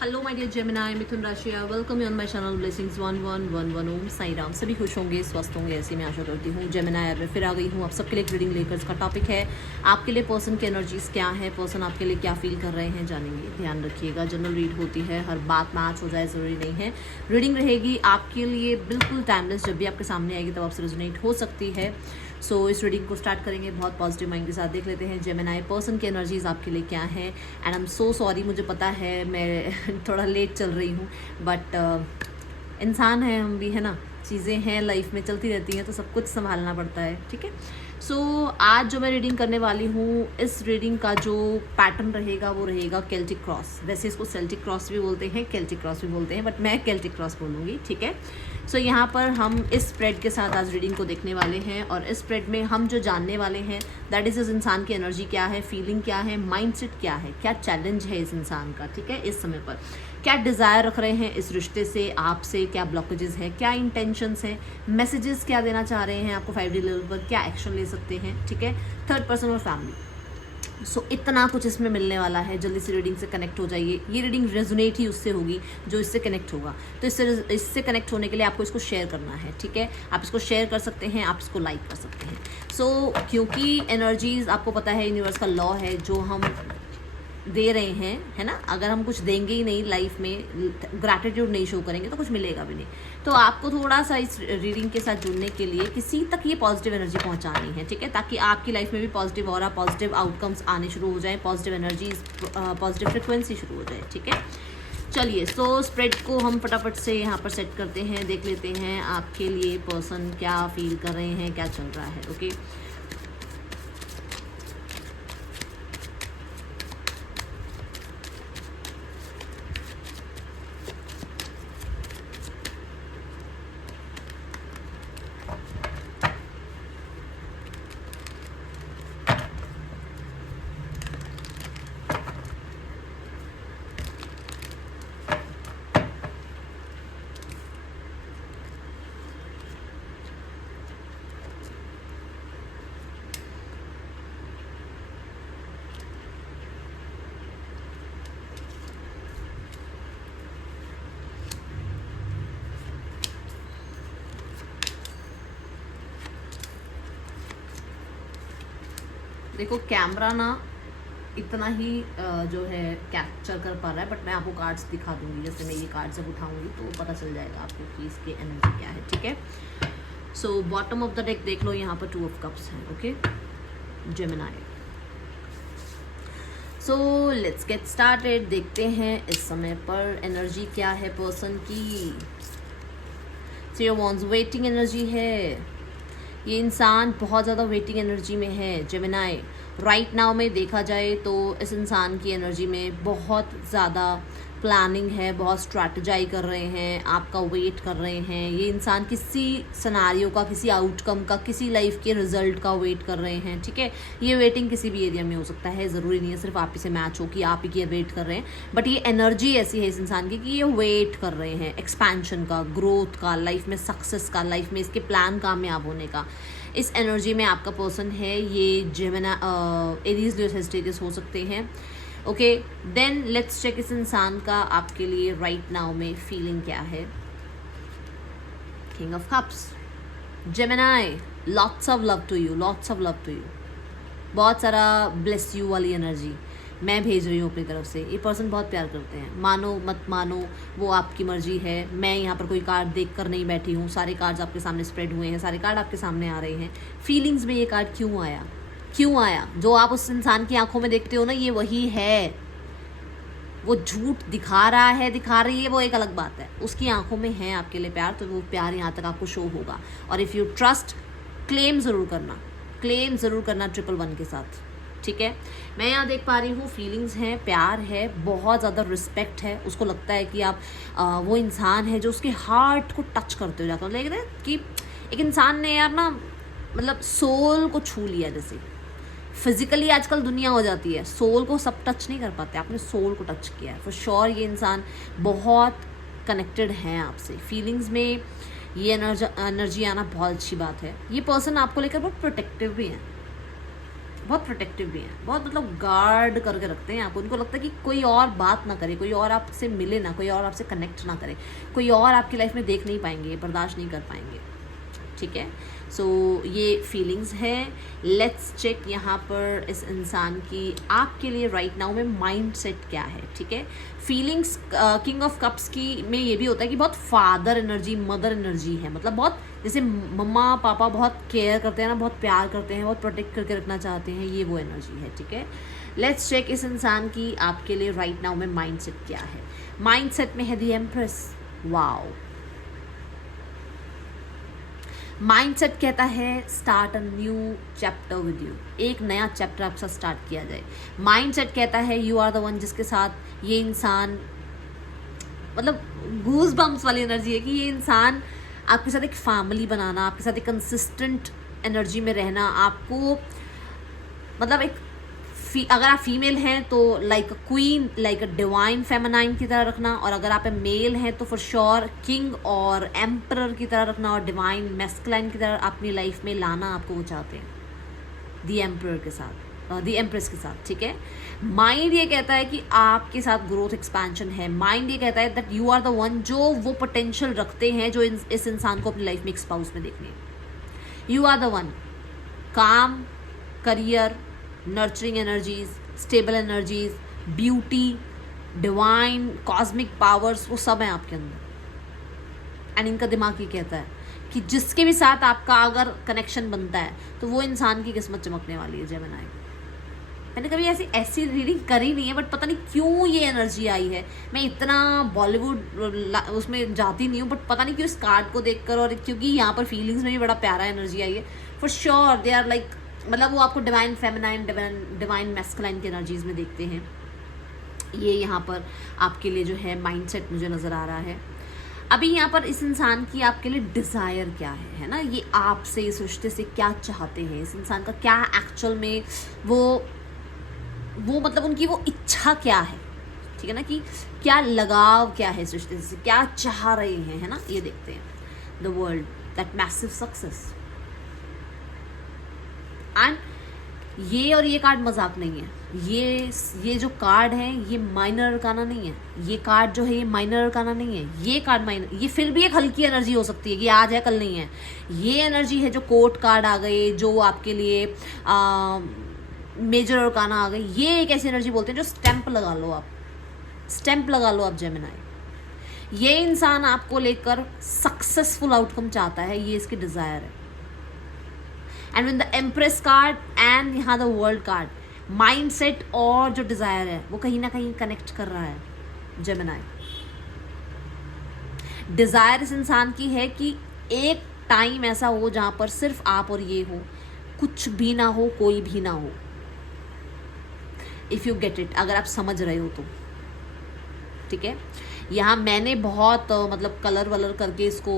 Hello my dear Gemini मिथुन राशि, welcome you on my channel blessings 1111 ओम साई राम। सभी खुश होंगे, स्वस्थ होंगे, ऐसी मैं आशा करती हूँ। जेमिनी मैं फिर आ गई हूँ आप सबके लिए एक रीडिंग लेकर। इसका टॉपिक है आपके लिए पर्सन की एनर्जीज क्या है, पर्सन आपके लिए क्या फील कर रहे हैं, जानेंगे। ध्यान रखिएगा, जनरल रीड होती है, हर बात मैच हो जाए ज़रूरी नहीं है। रीडिंग रहेगी आपके लिए बिल्कुल टाइमलेस, जब भी आपके सामने आएगी तब आपसे रेजोनेट हो सकती है। सो इस रीडिंग को स्टार्ट करेंगे बहुत पॉजिटिव माइंड के साथ। देख लेते हैं जेमिनी पर्सन की एनर्जीज आपके लिए क्या है। And I am so sorry, मुझे पता है मैं थोड़ा लेट चल रही हूँ, बट इंसान है हम भी, है ना। चीज़ें हैं लाइफ में, चलती रहती हैं, तो सब कुछ संभालना पड़ता है, ठीक है। सो आज जो मैं रीडिंग करने वाली हूँ, इस रीडिंग का जो पैटर्न रहेगा वो रहेगा केल्टिक क्रॉस। वैसे इसको सेल्टिक क्रॉस भी बोलते हैं, केल्टिक क्रॉस भी बोलते हैं, बट मैं केल्टिक क्रॉस बोलूँगी, ठीक है। सो यहाँ पर हम इस स्प्रेड के साथ आज रीडिंग को देखने वाले हैं, और इस स्प्रेड में हम जो जानने वाले हैं दैट इज़ इस इंसान की एनर्जी क्या है, फीलिंग क्या है, माइंडसेट क्या है, क्या चैलेंज है इस इंसान का, ठीक है। इस समय पर क्या डिज़ायर रख रहे हैं इस रिश्ते से, आपसे क्या ब्लॉकेजेस है, क्या इंटेंशंस हैं, मैसेजेस क्या देना चाह रहे हैं आपको 5D लेवल पर, क्या एक्शन ले सकते हैं, ठीक है। थर्ड पर्सन और फैमिली। सो इतना कुछ इसमें मिलने वाला है। जल्दी से रीडिंग से कनेक्ट हो जाइए। ये रीडिंग रेजोनेट ही उससे होगी जो इससे कनेक्ट होगा। तो इससे कनेक्ट होने के लिए आपको इसको शेयर करना है, ठीक है। आप इसको शेयर कर सकते हैं, आप इसको लाइक कर सकते हैं। सो क्योंकि एनर्जीज आपको पता है यूनिवर्स का लॉ है, जो हम दे रहे हैं, है ना। अगर हम कुछ देंगे ही नहीं लाइफ में, ग्रैटिट्यूड नहीं शो करेंगे, तो कुछ मिलेगा भी नहीं। तो आपको थोड़ा सा इस रीडिंग के साथ जुड़ने के लिए किसी तक ये पॉजिटिव एनर्जी पहुंचानी है, ठीक है, ताकि आपकी लाइफ में भी पॉजिटिव ऑरा, पॉजिटिव आउटकम्स आने शुरू हो जाए, पॉजिटिव एनर्जीज, पॉजिटिव फ्रिक्वेंसी शुरू हो जाए, ठीक है। चलिए, सो स्प्रेड को हम फटाफट से यहाँ पर सेट करते हैं। देख लेते हैं आपके लिए पर्सन क्या फील कर रहे हैं, क्या चल रहा है, ओके। देखो कैमरा ना इतना ही जो है कैप्चर कर पा रहा है, बट मैं आपको कार्ड्स दिखा दूंगी। जैसे मैं ये कार्ड जब उठाऊंगी तो पता चल जाएगा आपको कि इसकी एनर्जी क्या है, ठीक है। So bottom of the deck देख लो, यहाँ पर 2 ऑफ कप्स हैं, okay Gemini. So let's get started. देखते हैं इस समय पर एनर्जी क्या है पर्सन की। सो वॉन्स वेटिंग एनर्जी है। ये इंसान बहुत ज़्यादा वेटिंग एनर्जी में है जेमिनी। राइट नाउ में देखा जाए तो इस इंसान की एनर्जी में बहुत ज़्यादा प्लानिंग है, बहुत स्ट्रैटेजाई कर रहे हैं, आपका वेट कर रहे हैं। ये इंसान किसी सिनारियो का, किसी आउटकम का, किसी लाइफ के रिजल्ट का वेट कर रहे हैं, ठीक है। ये वेटिंग किसी भी एरिया में हो सकता है, ज़रूरी नहीं है सिर्फ आप ही से मैच हो कि आप ही की वेट कर रहे हैं, बट ये एनर्जी ऐसी है इस इंसान की कि ये वेट कर रहे हैं एक्सपेंशन का, ग्रोथ का, लाइफ में सक्सेस का, लाइफ में इसके प्लान कामयाब होने का। इस एनर्जी में आपका पर्सन है, ये जेमिनी एरीज लियो सेजिटेरियस हो सकते हैं, ओके। देन लेट्स चेक इस इंसान का आपके लिए राइट नाउ में फीलिंग क्या है। King of cups, Gemini, lots of love to you, lots of love to you, बहुत सारा ब्लेस यू वाली एनर्जी मैं भेज रही हूँ अपनी तरफ से। ये पर्सन बहुत प्यार करते हैं, मानो मत मानो वो आपकी मर्जी है। मैं यहाँ पर कोई कार्ड देख कर नहीं बैठी हूँ, सारे कार्ड्स आपके सामने स्प्रेड हुए हैं, सारे कार्ड आपके सामने आ रहे हैं। फीलिंग्स में ये कार्ड क्यों आया, क्यों आया, जो आप उस इंसान की आंखों में देखते हो ना, ये वही है। वो झूठ दिखा रहा है, दिखा रही है, वो एक अलग बात है। उसकी आंखों में है आपके लिए प्यार, तो वो प्यार यहाँ तक आपको शो होगा। और इफ़ यू ट्रस्ट, क्लेम ज़रूर करना, क्लेम ज़रूर करना 111 के साथ, ठीक है। मैं यहाँ देख पा रही हूँ फीलिंग्स हैं, प्यार है, बहुत ज़्यादा रिस्पेक्ट है। उसको लगता है कि आप वो इंसान है जो उसके हार्ट को टच करते हो जाकर। लेकिन कि एक इंसान ने यार ना, मतलब सोल को छू लिया। जैसे फिजिकली आजकल दुनिया हो जाती है, सोल को सब टच नहीं कर पाते, आपने सोल को टच किया है। फॉर श्योर ये इंसान बहुत कनेक्टेड है आपसे। फीलिंग्स में ये एनर्जी आना बहुत अच्छी बात है। ये पर्सन आपको लेकर बहुत प्रोटेक्टिव भी है, बहुत प्रोटेक्टिव भी हैं, बहुत मतलब गार्ड करके रखते हैं आपको। उनको लगता है कि कोई और बात ना करे, कोई और आपसे मिले ना, कोई और आपसे कनेक्ट ना करे, कोई और आपकी लाइफ में देख नहीं पाएंगे, बर्दाश्त नहीं कर पाएंगे, ठीक है। सो ये फीलिंग्स हैं। लेट्स चेक यहाँ पर इस इंसान की आपके लिए राइट नाउ में माइंड सेट क्या है, ठीक है। फीलिंग्स किंग ऑफ कप्स की में ये भी होता है कि बहुत फादर एनर्जी, मदर एनर्जी है, मतलब बहुत जैसे मम्मा पापा बहुत केयर करते हैं ना, बहुत प्यार करते हैं, बहुत प्रोटेक्ट करके रखना चाहते हैं, ये वो एनर्जी है, ठीक है। लेट्स चेक इस इंसान की आपके लिए राइट नाउ में माइंड सेट क्या है। माइंड सेट में है द एम्प्रेस। वाओ, माइंडसेट कहता है start a new chapter with you, एक नया चैप्टर आपके साथ स्टार्ट किया जाए। माइंडसेट कहता है यू आर द वन जिसके साथ ये इंसान, मतलब गूज बम्स वाली एनर्जी है कि ये इंसान आपके साथ एक फैमिली बनाना, आपके साथ एक कंसिस्टेंट एनर्जी में रहना, आपको मतलब एक अगर आप फीमेल हैं तो like a queen, like a divine feminine की तरह रखना, और अगर आप मेल हैं तो फॉर श्योर किंग और एम्परर की तरह रखना, और डिवाइन मैस्कुलाइन की तरह अपनी लाइफ में लाना आपको वो चाहते हैं दी एम्परर के साथ, दी एम्प्रेस के साथ, ठीक है। माइंड ये कहता है कि आपके साथ ग्रोथ एक्सपेंशन है। माइंड ये कहता है that you are the one जो वो पोटेंशियल रखते हैं जो इस इंसान को अपनी लाइफ में एक स्पाउस में देखनी है। यू आर द वन, काम, career, nurturing energies, stable energies, beauty, divine, cosmic powers, वो सब हैं आपके अंदर। एंड इनका दिमाग ये कहता है कि जिसके भी साथ आपका अगर कनेक्शन बनता है तो वो इंसान की किस्मत चमकने वाली है। जेमिनी, मैंने कभी ऐसी रीडिंग करी नहीं है, बट पता नहीं क्यों ये एनर्जी आई है। मैं इतना बॉलीवुड उसमें जाती नहीं हूँ, बट पता नहीं क्यों इस कार्ड को देखकर, और क्योंकि यहाँ पर फीलिंग्स में भी बड़ा प्यारा एनर्जी आई है। For sure they are like, मतलब वो आपको डिवाइन फेमिनाइन, डिवाइन मैस्कुलाइन की एनर्जीज में देखते हैं। ये यहाँ पर आपके लिए जो है माइंडसेट मुझे नज़र आ रहा है। अभी यहाँ पर इस इंसान की आपके लिए डिज़ायर क्या है ना, ये आपसे, इस रिश्ते से क्या चाहते हैं, इस इंसान का क्या एक्चुअल में वो मतलब उनकी वो इच्छा क्या है, ठीक है ना, कि क्या लगाव क्या है इस रिश्ते से, क्या चाह रहे हैं, है ना। ये देखते हैं the world, that massive success. And ये और ये कार्ड मजाक नहीं है। ये जो कार्ड है ये माइनर अरकाना नहीं है। ये कार्ड जो है ये माइनर अरकाना नहीं है। ये कार्ड माइनर, ये फिर भी एक हल्की एनर्जी हो सकती है कि आज है कल नहीं है। ये एनर्जी है जो कोर्ट कार्ड आ गए, जो आपके लिए मेजर अरकाना आ गई। ये एक ऐसी एनर्जी बोलते हैं जो स्टैंप लगा लो आप, स्टैंप लगा लो आप जेमिनी। ये इंसान आपको लेकर सक्सेसफुल आउटकम चाहता है, ये इसकी डिजायर है। And with the empress card and यहाँ द वर्ल्ड कार्ड, माइंडसेट और जो डिजायर है वो कहीं ना कहीं कनेक्ट कर रहा है जेमिनी। डिजायर इस इंसान की है कि एक टाइम ऐसा हो जहां पर सिर्फ आप और ये हो, कुछ भी ना हो, कोई भी ना हो। इफ यू गेट इट, अगर आप समझ रहे हो तो, ठीक है। यहाँ मैंने बहुत मतलब कलर वलर करके इसको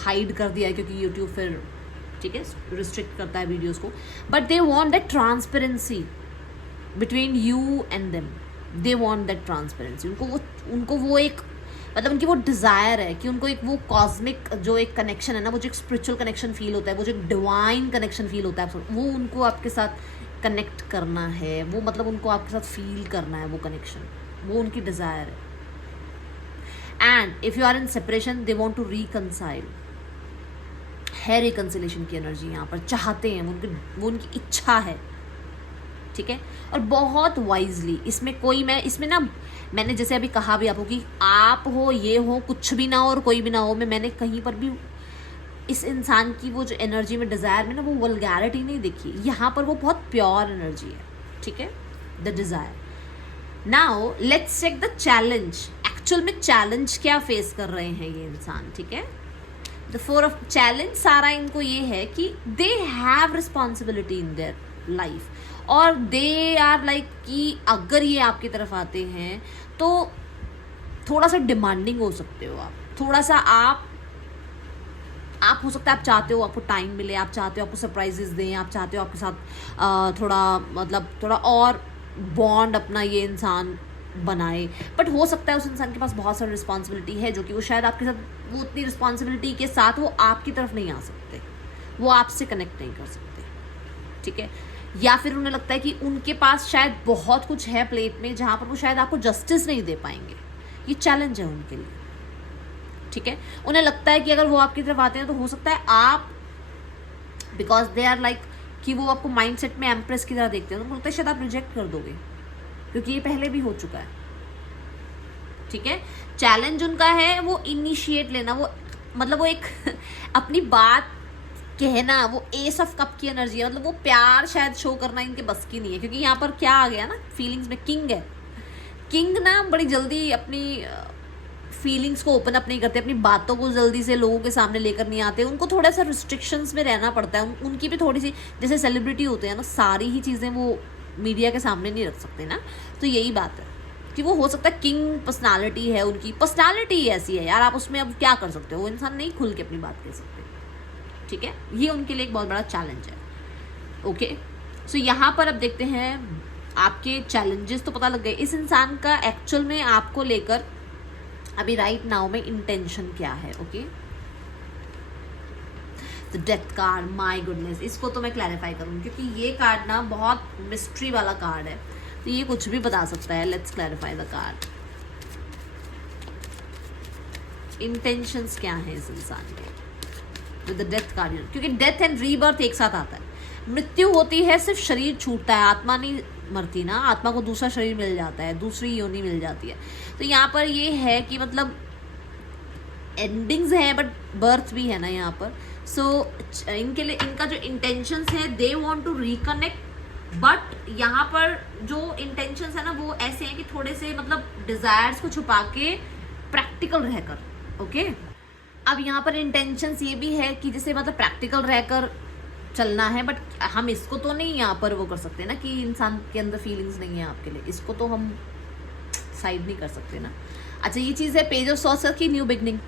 हाइड कर दिया है क्योंकि यूट्यूब फिर, ठीक है, रिस्ट्रिक्ट करता है वीडियोस को। But they want that transparency between you and them, they want that transparency. उनको वो एक मतलब उनकी वो डिज़ायर है कि उनको एक वो कॉस्मिक जो एक कनेक्शन है ना, वो जो एक स्पिरिचुअल कनेक्शन फील होता है, वो जो एक डिवाइन कनेक्शन फील होता है, वो उनको आपके साथ कनेक्ट करना है। वो मतलब उनको आपके साथ फील करना है वो कनेक्शन, वो उनकी डिज़ायर है। And if you are in separation they want to reconcile, है रिकंसिलेशन की एनर्जी यहाँ पर, चाहते हैं वो उनकी इच्छा है, ठीक है। और बहुत वाइजली इसमें कोई, मैं इसमें ना, मैंने जैसे अभी कहा भी आपको कि आप हो, ये हो, कुछ भी ना हो और कोई भी ना हो, मैंने कहीं पर भी इस इंसान की वो जो एनर्जी में, डिज़ायर में ना, वो वल्गैरिटी नहीं देखी। यहाँ पर वो बहुत प्योर एनर्जी है, ठीक है, the desire. Now let's check the challenge. Actual में चैलेंज क्या फेस कर रहे हैं ये इंसान, ठीक है। द फोर ऑफ चैलेंज सारा इनको ये है कि they have responsibility in their life, और दे आर लाइक कि अगर ये आपकी तरफ आते हैं तो थोड़ा सा डिमांडिंग हो सकते हो आप, थोड़ा सा आप हो सकता है आप चाहते हो आपको टाइम मिले, आप चाहते हो आपको सरप्राइजेस दें, आप चाहते हो आपके साथ थोड़ा मतलब थोड़ा और बॉन्ड अपना ये इंसान बनाए। बट हो सकता है उस इंसान के पास बहुत सारी रिस्पॉन्सिबिलिटी है जो कि वो शायद आपके साथ, वो उतनी रिस्पॉन्सिबिलिटी के साथ वो आपकी तरफ नहीं आ सकते, वो आपसे कनेक्ट नहीं कर सकते, ठीक है। या फिर उन्हें लगता है कि उनके पास शायद बहुत कुछ है प्लेट में जहाँ पर वो शायद आपको जस्टिस नहीं दे पाएंगे। ये चैलेंज है उनके लिए, ठीक है। उन्हें लगता है कि अगर वो आपकी तरफ आते हैं तो हो सकता है आप, बिकॉज दे आर लाइक कि वो आपको माइंडसेट में एम्प्रेस की तरह देखते हैं, तो उनको लगता है शायद आप रिजेक्ट कर दोगे, क्योंकि ये पहले भी हो चुका है, ठीक है। चैलेंज उनका है वो इनिशिएट लेना, वो मतलब वो एक अपनी बात कहना, वो एस ऑफ कप की एनर्जी है, मतलब वो प्यार शायद शो करना इनके बस की नहीं है, क्योंकि यहाँ पर क्या आ गया ना, फीलिंग्स में किंग है। किंग ना बड़ी जल्दी अपनी फीलिंग्स को ओपन अप नहीं करते, अपनी बातों को जल्दी से लोगों के सामने लेकर नहीं आते, उनको थोड़ा सा रिस्ट्रिक्शंस में रहना पड़ता है। उनकी भी थोड़ी सी, जैसे सेलिब्रिटी होते हैं ना, सारी ही चीज़ें वो मीडिया के सामने नहीं रख सकते ना, तो यही बात है कि वो हो सकता है किंग पर्सनालिटी है, उनकी पर्सनालिटी ऐसी है यार, आप उसमें अब क्या कर सकते हो, वो इंसान नहीं खुल के अपनी बात कह सकते, ठीक है। ये उनके लिए एक बहुत बड़ा चैलेंज है, ओके। सो यहाँ पर अब देखते हैं आपके चैलेंजेस तो पता लग गए, इस इंसान का एक्चुअल में आपको लेकर अभी राइट नाउ में इंटेंशन क्या है, ओके। तो डेथ कार्ड, माय गुडनेस, इसको तो मैं क्लैरिफाई करूँगी क्योंकि ये कार्ड ना बहुत मिस्ट्री वाला कार्ड है, तो ये कुछ भी बता सकता है। Let's clarify the card. Intentions क्या है इस इंसान के विद द डेथ कार्ड, क्योंकि डेथ एंड रीबर्थ एक साथ आता है। मृत्यु होती है, सिर्फ शरीर छूटता है, आत्मा नहीं मरती ना, आत्मा को दूसरा शरीर मिल जाता है, दूसरी योनि मिल जाती है। तो यहाँ पर ये है कि मतलब एंडिंग्स है बट बर्थ भी है ना यहाँ पर। सो इनके लिए इनका जो इंटेंशंस है, they want to reconnect, but यहाँ पर जो इंटेंशंस है ना वो ऐसे हैं कि थोड़े से मतलब डिजायर्स को छुपा के प्रैक्टिकल रहकर, ओके। अब यहाँ पर इंटेंशंस ये भी है कि जैसे मतलब प्रैक्टिकल रहकर चलना है, बट हम इसको तो नहीं यहाँ पर वो कर सकते ना कि इंसान के अंदर फीलिंग्स नहीं है आपके लिए, इसको तो हम साइड नहीं कर सकते ना। अच्छा, ये चीज़ है पेज ऑफ सॉर्सर की न्यू बिगनिंग,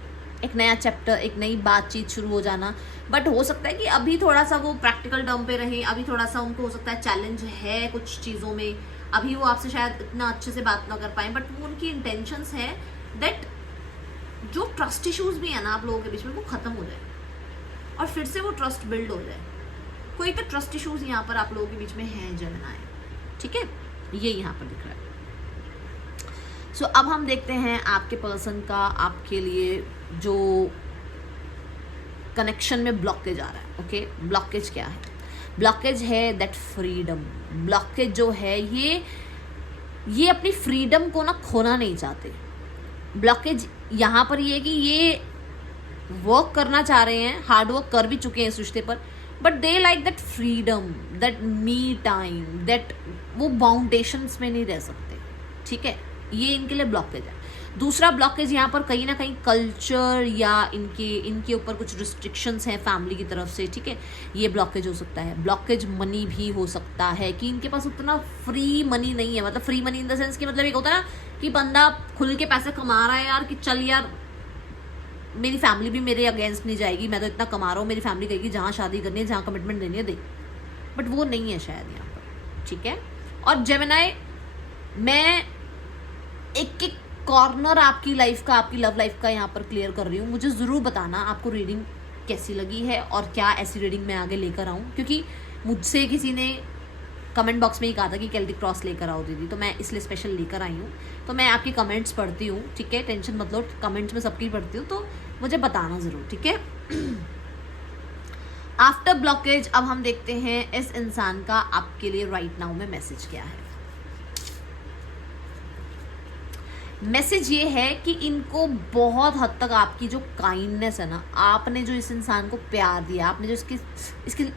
एक नया चैप्टर, एक नई बातचीत शुरू हो जाना, बट हो सकता है कि अभी थोड़ा सा वो प्रैक्टिकल टर्म पे रहे, अभी थोड़ा सा उनको हो सकता है चैलेंज है कुछ चीज़ों में, अभी वो आपसे शायद इतना अच्छे से बात ना कर पाए, बट वो उनकी इंटेंशंस है दैट जो ट्रस्ट इश्यूज भी है ना आप लोगों के बीच में वो खत्म हो जाए और फिर से वो ट्रस्ट बिल्ड हो जाए। कोई तो ट्रस्ट इश्यूज यहाँ पर आप लोगों के बीच में है जेमिनी, ठीक है, ये यहाँ पर दिख रहा है। सो अब हम देखते हैं आपके पर्सन का आपके लिए जो कनेक्शन में ब्लॉकेज आ रहा है, ओके। ब्लॉकेज क्या है? ब्लॉकेज है दैट फ्रीडम। ब्लॉकेज जो है ये अपनी फ्रीडम को ना खोना नहीं चाहते। ब्लॉकेज यहाँ पर ये है कि ये वर्क करना चाह रहे हैं, हार्ड वर्क कर भी चुके हैं इस रिश्ते पर, but they like that freedom, that me time, that वो बाउंडेशंस में नहीं रह सकते, ठीक है। ये इनके लिए ब्लॉकेज है। दूसरा ब्लॉकेज यहाँ पर कहीं ना कहीं कल्चर या इनके ऊपर कुछ रिस्ट्रिक्शंस हैं फैमिली की तरफ से, ठीक है, ये ब्लॉकेज हो सकता है। ब्लॉकेज मनी भी हो सकता है कि इनके पास उतना फ्री मनी नहीं है, मतलब free money in the sense कि मतलब एक होता है ना कि बंदा खुल के पैसे कमा रहा है यार, कि चल यार मेरी फैमिली भी मेरे अगेंस्ट नहीं जाएगी, मैं तो इतना कमा रहा हूँ, मेरी फैमिली कहेगी जहाँ शादी करनी है, जहाँ कमिटमेंट देनी है दे, बट वो नहीं है शायद यहाँ पर, ठीक है। और जेमिनी, मैं एक एक कॉर्नर आपकी लाइफ का, आपकी लव लाइफ का यहाँ पर क्लियर कर रही हूँ। मुझे ज़रूर बताना आपको रीडिंग कैसी लगी है और क्या ऐसी रीडिंग मैं आगे लेकर आऊँ, क्योंकि मुझसे किसी ने कमेंट बॉक्स में ही कहा था कि केल्टिक क्रॉस लेकर आओ दीदी, तो मैं इसलिए स्पेशल लेकर आई हूँ। तो मैं आपकी कमेंट्स पढ़ती हूँ, ठीक है, टेंशन मत लो, कमेंट्स में सबकी पढ़ती हूँ, तो मुझे बताना ज़रूर, ठीक है। आफ्टर ब्लॉकेज अब हम देखते हैं इस इंसान का आपके लिए राइट नाउ में मैसेज क्या है। मैसेज ये है कि इनको बहुत हद तक आपकी जो काइंडनेस है ना, आपने जो इस इंसान को प्यार दिया, आपने जो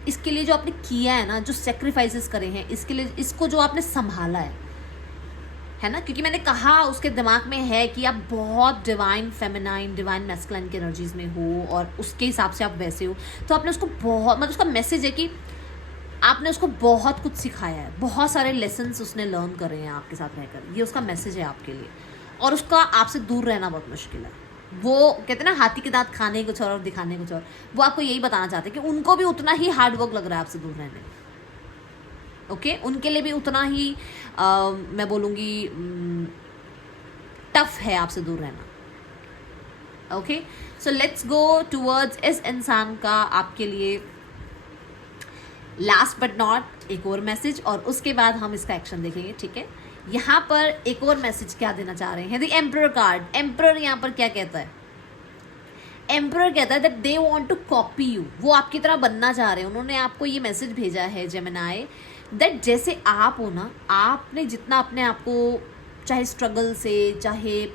इसके लिए जो आपने किया है ना, जो सेक्रीफाइसेस करे हैं इसके लिए, इसको जो आपने संभाला है ना, क्योंकि मैंने कहा उसके दिमाग में है कि आप बहुत डिवाइन फेमिनाइन, डिवाइन मैस्कुलाइन की एनर्जीज में हो और उसके हिसाब से आप वैसे हो, तो आपने उसको बहुत, मतलब उसका मैसेज है कि आपने उसको बहुत कुछ सिखाया है, बहुत सारे लेसन्स उसने लर्न करे हैं आपके साथ रहकर, ये उसका मैसेज है आपके लिए। और उसका आपसे दूर रहना बहुत मुश्किल है। वो कहते हैं ना हाथी के दांत खाने कुछ और दिखाने कुछ और, वो आपको यही बताना चाहते हैं कि उनको भी उतना ही हार्ड वर्क लग रहा है आपसे दूर रहने में, ओके। उनके लिए भी उतना ही मैं बोलूँगी टफ है आपसे दूर रहना, okay. So let's go towards इस इंसान का आपके लिए लास्ट बट नॉट एक और मैसेज और उसके बाद हम इसका एक्शन देखेंगे, ठीक है। यहाँ पर एक और मैसेज क्या देना चाह रहे हैं, द एम्परर कार्ड। एम्परर यहाँ पर क्या कहता है, एम्परर कहता है that they want to copy you, वो आपकी तरह बनना चाह रहे हैं। उन्होंने आपको ये मैसेज भेजा है जेमिनाई, दैट जैसे आप हो ना, आपने जितना अपने आप को चाहे स्ट्रगल से चाहे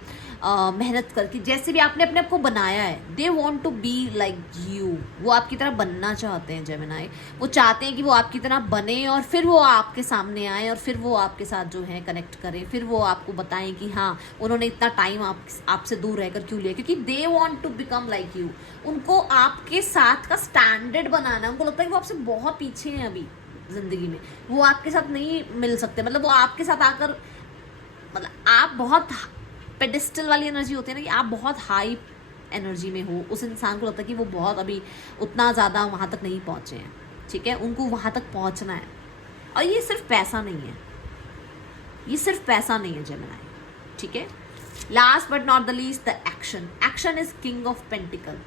मेहनत करके जैसे भी आपने अपने आप को बनाया है, they want to be like you, वो आपकी तरह बनना चाहते हैं जेमिनाई। वो चाहते हैं कि वो आपकी तरह बने और फिर वो आपके सामने आए और फिर वो आपके साथ जो है कनेक्ट करें, फिर वो आपको बताएं कि हाँ उन्होंने इतना टाइम आपसे दूर रहकर क्यों लिया, क्योंकि they want to become like you. उनको आपके साथ का स्टैंडर्ड बनाना है। उनको लगता है कि वो आपसे बहुत पीछे हैं अभी ज़िंदगी में, वो आपके साथ नहीं मिल सकते। मतलब वो आपके साथ आकर, मतलब आप बहुत पेडिस्टल वाली एनर्जी होती है ना, कि आप बहुत हाई एनर्जी में हो, उस इंसान को लगता है कि वो बहुत अभी उतना ज़्यादा वहाँ तक नहीं पहुँचे हैं, ठीक है। उनको वहाँ तक पहुँचना है। और ये सिर्फ पैसा नहीं है, ये सिर्फ पैसा नहीं है जेमिनाई, ठीक है। Last but not the least, the action. Action is king of pentacle.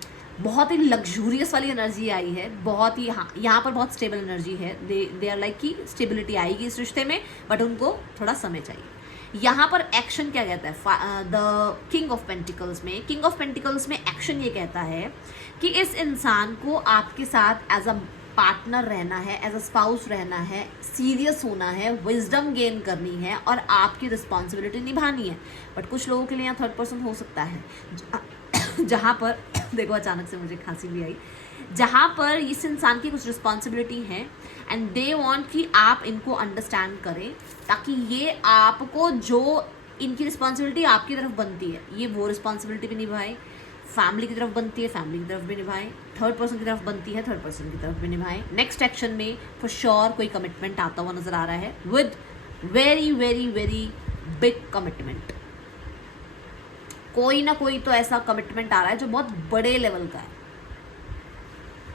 बहुत ही लग्जूरियस वाली एनर्जी आई है, बहुत ही, हाँ यहाँ पर बहुत स्टेबल एनर्जी है। दे आर लाइक कि स्टेबिलिटी आएगी इस रिश्ते में, बट उनको थोड़ा समय चाहिए। यहाँ पर एक्शन क्या कहता है, द किंग ऑफ पेंटिकल्स में, किंग ऑफ पेंटिकल्स में एक्शन ये कहता है कि इस इंसान को आपके साथ एज अ पार्टनर रहना है, एज अ स्पाउस रहना है, सीरियस होना है, विजडम गेन करनी है और आपकी रिस्पॉन्सिबिलिटी निभानी है। बट कुछ लोगों के लिए यहाँ थर्ड पर्सन हो सकता है जहाँ पर देखो अचानक से मुझे खांसी भी आई, जहाँ पर इस इंसान की कुछ रिस्पॉन्सिबिलिटी है एंड दे वांट कि आप इनको अंडरस्टैंड करें, ताकि ये आपको जो इनकी रिस्पॉन्सिबिलिटी आपकी तरफ बनती है, ये वो रिस्पॉन्सिबिलिटी भी निभाए, फैमिली की तरफ बनती है फैमिली की तरफ भी निभाएं, थर्ड पर्सन की तरफ बनती है थर्ड पर्सन की तरफ भी निभाएं। नेक्स्ट एक्शन में फॉर श्योर कोई कमिटमेंट आता हुआ नजर आ रहा है, with very very very big commitment. कोई ना कोई तो ऐसा कमिटमेंट आ रहा है जो बहुत बड़े लेवल का है,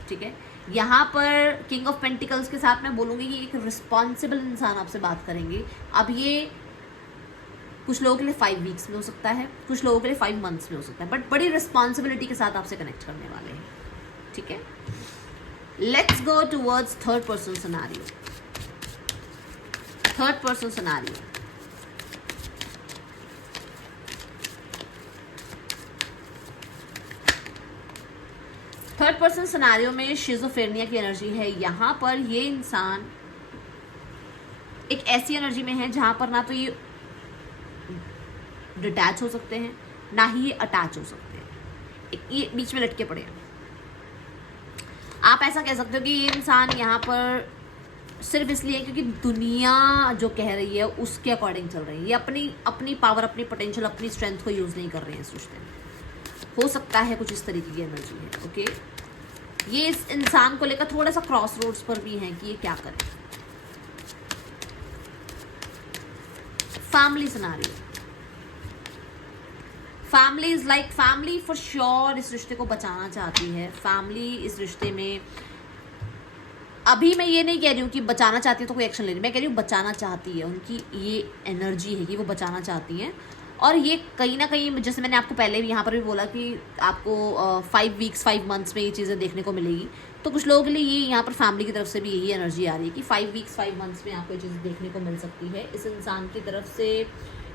ठीक है। यहाँ पर किंग ऑफ पेंटिकल्स के साथ मैं बोलूँगी कि एक रिस्पॉन्सिबल इंसान आपसे बात करेंगे। अब ये कुछ लोगों के लिए 5 वीक्स में हो सकता है, कुछ लोगों के लिए 5 मंथ्स में हो सकता है, बट बड़ी रिस्पॉन्सिबिलिटी के साथ आपसे कनेक्ट करने वाले हैं, ठीक है। Let's go towards third person scenario. Third person scenario, third person scenario में शिज़ोफ्रेनिया की एनर्जी है। यहाँ पर ये इंसान एक ऐसी एनर्जी में है जहाँ पर ना तो ये डिटैच हो सकते हैं, ना ही ये अटैच हो सकते हैं, ये बीच में लटके पड़े हैं। आप ऐसा कह सकते हो कि ये इंसान यहाँ पर सिर्फ इसलिए क्योंकि दुनिया जो कह रही है उसके अकॉर्डिंग चल रही है, ये अपनी पावर, अपनी पोटेंशियल, अपनी स्ट्रेंथ को यूज़ नहीं कर रहे हैं इस रिश्ते में। हो सकता है कुछ इस तरीके की एनर्जी है, ओके। ये इस इंसान को लेकर थोड़ा सा क्रॉस रोड्स पर भी है कि ये क्या करे। Family scenario, family is like, family for sure इस रिश्ते को बचाना चाहती है। फैमिली इस रिश्ते में, अभी मैं ये नहीं कह रही हूँ कि बचाना चाहती है तो कोई एक्शन ले रही, मैं कह रही हूँ बचाना चाहती है। उनकी ये एनर्जी है कि वो बचाना चाहती हैं। और ये कहीं ना कहीं, जैसे मैंने आपको पहले भी यहाँ पर भी बोला कि आपको 5 वीक्स 5 मंथ्स में ये चीज़ें देखने को मिलेगी, तो कुछ लोगों के लिए ये यहाँ पर फैमिली की तरफ से भी यही एनर्जी आ रही है कि 5 वीक्स 5 मंथ्स में आपको ये चीज़ें देखने को मिल सकती है। इस इंसान की तरफ से,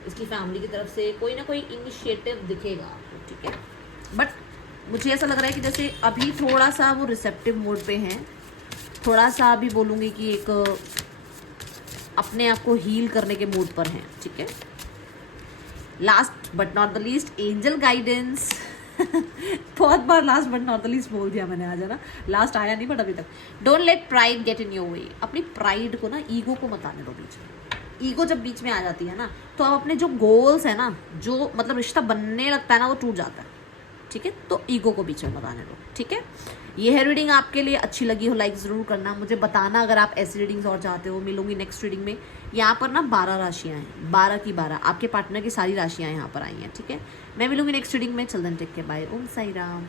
इसकी फैमिली की तरफ से कोई ना कोई इनिशिएटिव दिखेगा आपको, ठीक है। बट मुझे ऐसा लग रहा है कि जैसे अभी थोड़ा सा वो रिसेप्टिव मोड पे हैं, थोड़ा सा अभी बोलूँगी कि एक अपने आप को हील करने के मोड पर हैं, ठीक है। Last but not the least, angel guidance. बहुत बार last but not the least बोल दिया मैंने आज, है ना, लास्ट आया नहीं बट अभी तक। Don't let pride get in your way. अपनी प्राइड को ना, ईगो को मत आने दो बीच में। ईगो जब बीच में आ जाती है ना, तो आप अपने जो गोल्स है ना, जो मतलब रिश्ता बनने लगता है ना, वो टूट जाता है, ठीक है। तो ईगो को बीच में मत आने दो, ठीक है। ये है रीडिंग, आपके लिए अच्छी लगी हो लाइक ज़रूर करना, मुझे बताना अगर आप ऐसी रीडिंग्स और चाहते हो। मिलूंगी नेक्स्ट रीडिंग में। यहाँ पर ना 12 राशियाँ हैं, 12 की 12 आपके पार्टनर की सारी राशियाँ यहाँ पर आई हैं, ठीक है। मैं मिलूंगी नेक्स्ट रीडिंग में। चल देन टेक केयर, बाय, ओम साई राम।